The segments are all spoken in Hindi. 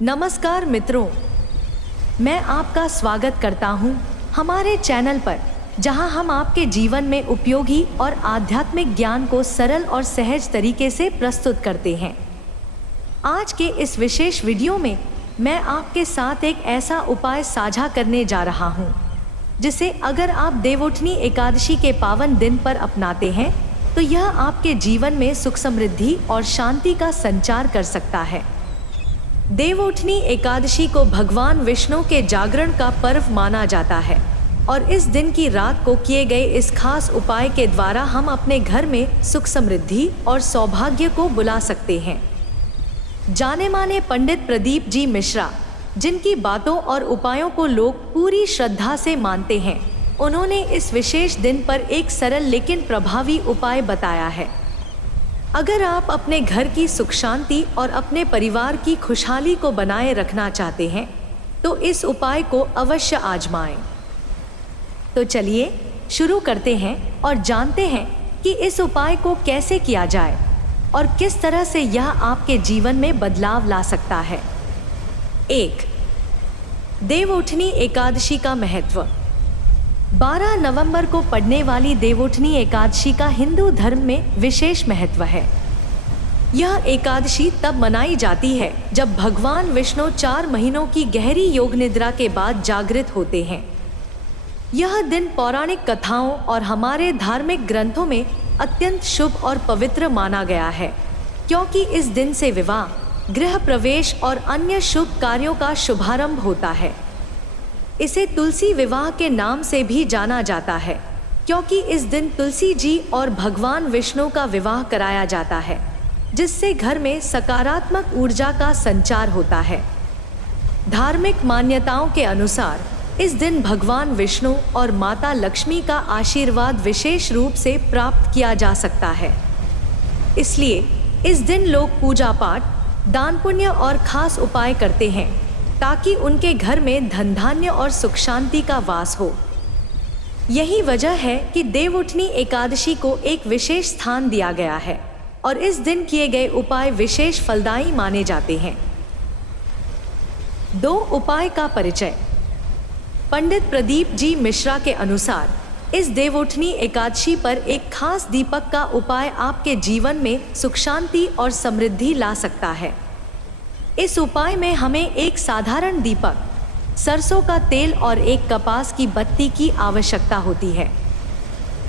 नमस्कार मित्रों, मैं आपका स्वागत करता हूं हमारे चैनल पर, जहां हम आपके जीवन में उपयोगी और आध्यात्मिक ज्ञान को सरल और सहज तरीके से प्रस्तुत करते हैं। आज के इस विशेष वीडियो में मैं आपके साथ एक ऐसा उपाय साझा करने जा रहा हूं, जिसे अगर आप देवउठनी एकादशी के पावन दिन पर अपनाते हैं तो यह आपके जीवन में सुख, समृद्धि और शांति का संचार कर सकता है। देवउठनी एकादशी को भगवान विष्णु के जागरण का पर्व माना जाता है और इस दिन की रात को किए गए इस खास उपाय के द्वारा हम अपने घर में सुख, समृद्धि और सौभाग्य को बुला सकते हैं। जाने माने पंडित प्रदीप जी मिश्रा, जिनकी बातों और उपायों को लोग पूरी श्रद्धा से मानते हैं, उन्होंने इस विशेष दिन पर एक सरल लेकिन प्रभावी उपाय बताया है। अगर आप अपने घर की सुख, शांति और अपने परिवार की खुशहाली को बनाए रखना चाहते हैं तो इस उपाय को अवश्य आजमाएं। तो चलिए शुरू करते हैं और जानते हैं कि इस उपाय को कैसे किया जाए और किस तरह से यह आपके जीवन में बदलाव ला सकता है। 1. देवउठनी एकादशी का महत्व। 12 नवंबर को पड़ने वाली देवउठनी एकादशी का हिंदू धर्म में विशेष महत्व है। यह एकादशी तब मनाई जाती है जब भगवान विष्णु 4 महीनों की गहरी योग निद्रा के बाद जागृत होते हैं। यह दिन पौराणिक कथाओं और हमारे धार्मिक ग्रंथों में अत्यंत शुभ और पवित्र माना गया है, क्योंकि इस दिन से विवाह, गृह प्रवेश और अन्य शुभ कार्यों का शुभारंभ होता है। इसे तुलसी विवाह के नाम से भी जाना जाता है, क्योंकि इस दिन तुलसी जी और भगवान विष्णु का विवाह कराया जाता है, जिससे घर में सकारात्मक ऊर्जा का संचार होता है। धार्मिक मान्यताओं के अनुसार इस दिन भगवान विष्णु और माता लक्ष्मी का आशीर्वाद विशेष रूप से प्राप्त किया जा सकता है। इसलिए इस दिन लोग पूजा पाठ, दान पुण्य और खास उपाय करते हैं ताकि उनके घर में धन धान्य और सुख शांति का वास हो। यही वजह है कि देवउठनी एकादशी को एक विशेष स्थान दिया गया है और इस दिन किए गए उपाय विशेष फलदायी माने जाते हैं। 2. उपाय का परिचय। पंडित प्रदीप जी मिश्रा के अनुसार इस देवउठनी एकादशी पर एक खास दीपक का उपाय आपके जीवन में सुख, शांति और समृद्धि ला सकता है। इस उपाय में हमें एक साधारण दीपक, सरसों का तेल और एक कपास की बत्ती की आवश्यकता होती है।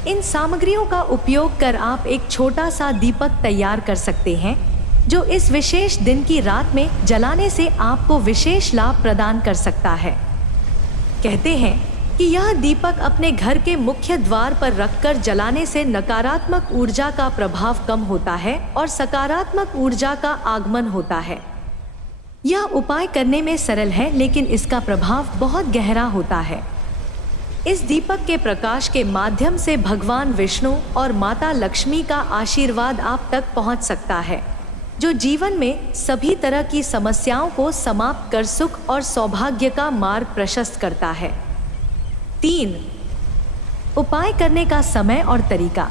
इन सामग्रियों का उपयोग कर आप एक छोटा सा दीपक तैयार कर सकते हैं, जो इस विशेष दिन की रात में जलाने से आपको विशेष लाभ प्रदान कर सकता है। कहते हैं कि यह दीपक अपने घर के मुख्य द्वार पर रखकर जलाने से नकारात्मक ऊर्जा का प्रभाव कम होता है और सकारात्मक ऊर्जा का आगमन होता है। यह उपाय करने में सरल है, लेकिन इसका प्रभाव बहुत गहरा होता है। इस दीपक के प्रकाश के माध्यम से भगवान विष्णु और माता लक्ष्मी का आशीर्वाद आप तक पहुंच सकता है, जो जीवन में सभी तरह की समस्याओं को समाप्त कर सुख और सौभाग्य का मार्ग प्रशस्त करता है। 3. उपाय करने का समय और तरीका।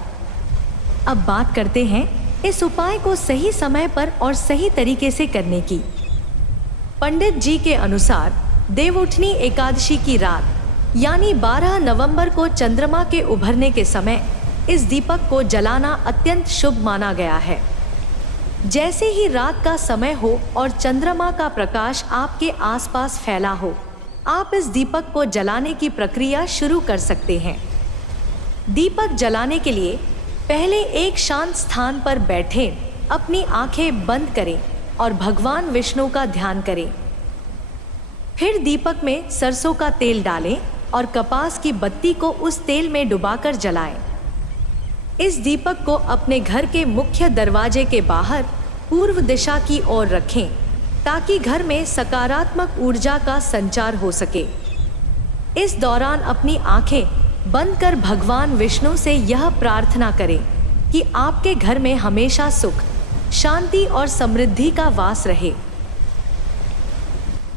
अब बात करते हैं इस उपाय को सही समय पर और सही तरीके से करने की। पंडित जी के अनुसार देवउठनी एकादशी की रात यानी 12 नवंबर को चंद्रमा के उभरने के समय इस दीपक को जलाना अत्यंत शुभ माना गया है। जैसे ही रात का समय हो और चंद्रमा का प्रकाश आपके आसपास फैला हो, आप इस दीपक को जलाने की प्रक्रिया शुरू कर सकते हैं। दीपक जलाने के लिए पहले एक शांत स्थान पर बैठें, अपनी आंखें बंद करें और भगवान विष्णु का ध्यान करें। फिर दीपक में सरसों का तेल डालें और कपास की बत्ती को उस तेल में डुबाकर जलाएं। इस दीपक को अपने घर के मुख्य दरवाजे के बाहर पूर्व दिशा की ओर रखें, ताकि घर में सकारात्मक ऊर्जा का संचार हो सके। इस दौरान अपनी आंखें बंद कर भगवान विष्णु से यह प्रार्थना करें कि आपके घर में हमेशा सुख, शांति और समृद्धि का वास रहे।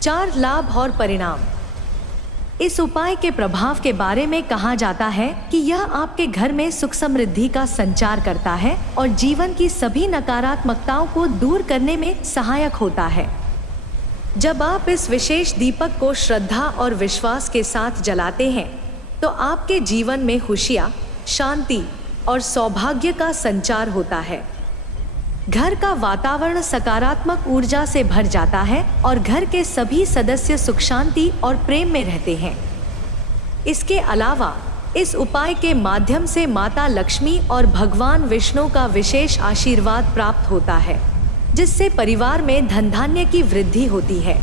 4 लाभ और परिणाम। इस उपाय के प्रभाव के बारे में कहा जाता है कि यह आपके घर में सुख, समृद्धि का संचार करता है और जीवन की सभी नकारात्मकताओं को दूर करने में सहायक होता है। जब आप इस विशेष दीपक को श्रद्धा और विश्वास के साथ जलाते हैं तो आपके जीवन में खुशियाँ, शांति और सौभाग्य का संचार होता है। घर का वातावरण सकारात्मक ऊर्जा से भर जाता है और घर के सभी सदस्य सुख शांति और प्रेम में रहते हैं। इसके अलावा इस उपाय के माध्यम से माता लक्ष्मी और भगवान विष्णु का विशेष आशीर्वाद प्राप्त होता है, जिससे परिवार में धन धान्य की वृद्धि होती है।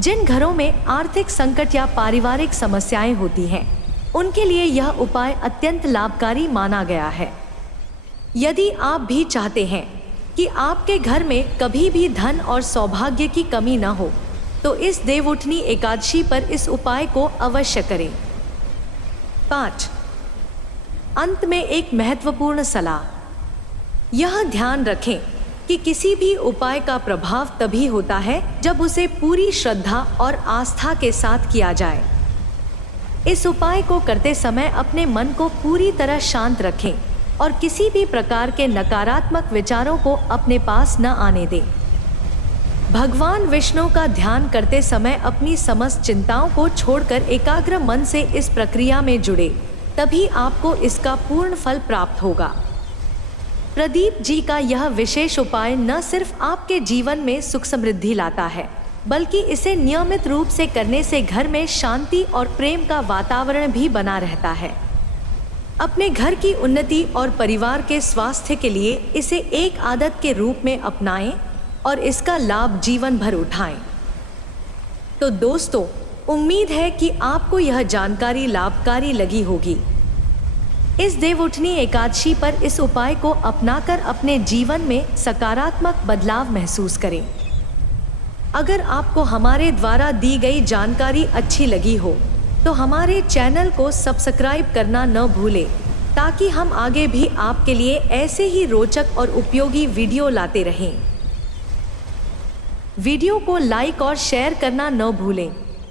जिन घरों में आर्थिक संकट या पारिवारिक समस्याएं होती हैं, उनके लिए यह उपाय अत्यंत लाभकारी माना गया है। यदि आप भी चाहते हैं कि आपके घर में कभी भी धन और सौभाग्य की कमी न हो, तो इस देवउठनी एकादशी पर इस उपाय को अवश्य करें। 5. अंत में एक महत्वपूर्ण सलाह। यह ध्यान रखें कि किसी भी उपाय का प्रभाव तभी होता है जब उसे पूरी श्रद्धा और आस्था के साथ किया जाए। इस उपाय को करते समय अपने मन को पूरी तरह शांत रखें और किसी भी प्रकार के नकारात्मक विचारों को अपने पास न आने दें। भगवान विष्णु का ध्यान करते समय अपनी समस्त चिंताओं को छोड़कर एकाग्र मन से इस प्रक्रिया में जुड़े, तभी आपको इसका पूर्ण फल प्राप्त होगा। प्रदीप जी का यह विशेष उपाय न सिर्फ आपके जीवन में सुख समृद्धि लाता है, बल्कि इसे नियमित रूप से करने से घर में शांति और प्रेम का वातावरण भी बना रहता है। अपने घर की उन्नति और परिवार के स्वास्थ्य के लिए इसे एक आदत के रूप में अपनाएं और इसका लाभ जीवन भर उठाएं। तो दोस्तों, उम्मीद है कि आपको यह जानकारी लाभकारी लगी होगी। इस देवउठनी एकादशी पर इस उपाय को अपनाकर अपने जीवन में सकारात्मक बदलाव महसूस करें। अगर आपको हमारे द्वारा दी गई जानकारी अच्छी लगी हो तो हमारे चैनल को सब्सक्राइब करना न भूलें, ताकि हम आगे भी आपके लिए ऐसे ही रोचक और उपयोगी वीडियो लाते रहें। वीडियो को लाइक और शेयर करना न भूलें,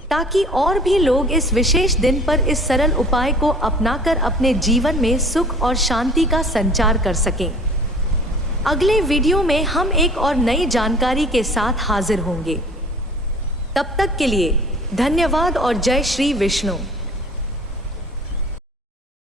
ताकि और भी लोग इस विशेष दिन पर इस सरल उपाय को अपनाकर अपने जीवन में सुख और शांति का संचार कर सकें। अगले वीडियो में हम एक और नई जानकारी के साथ हाजिर होंगे। तब तक के लिए धन्यवाद और जय श्री विष्णु।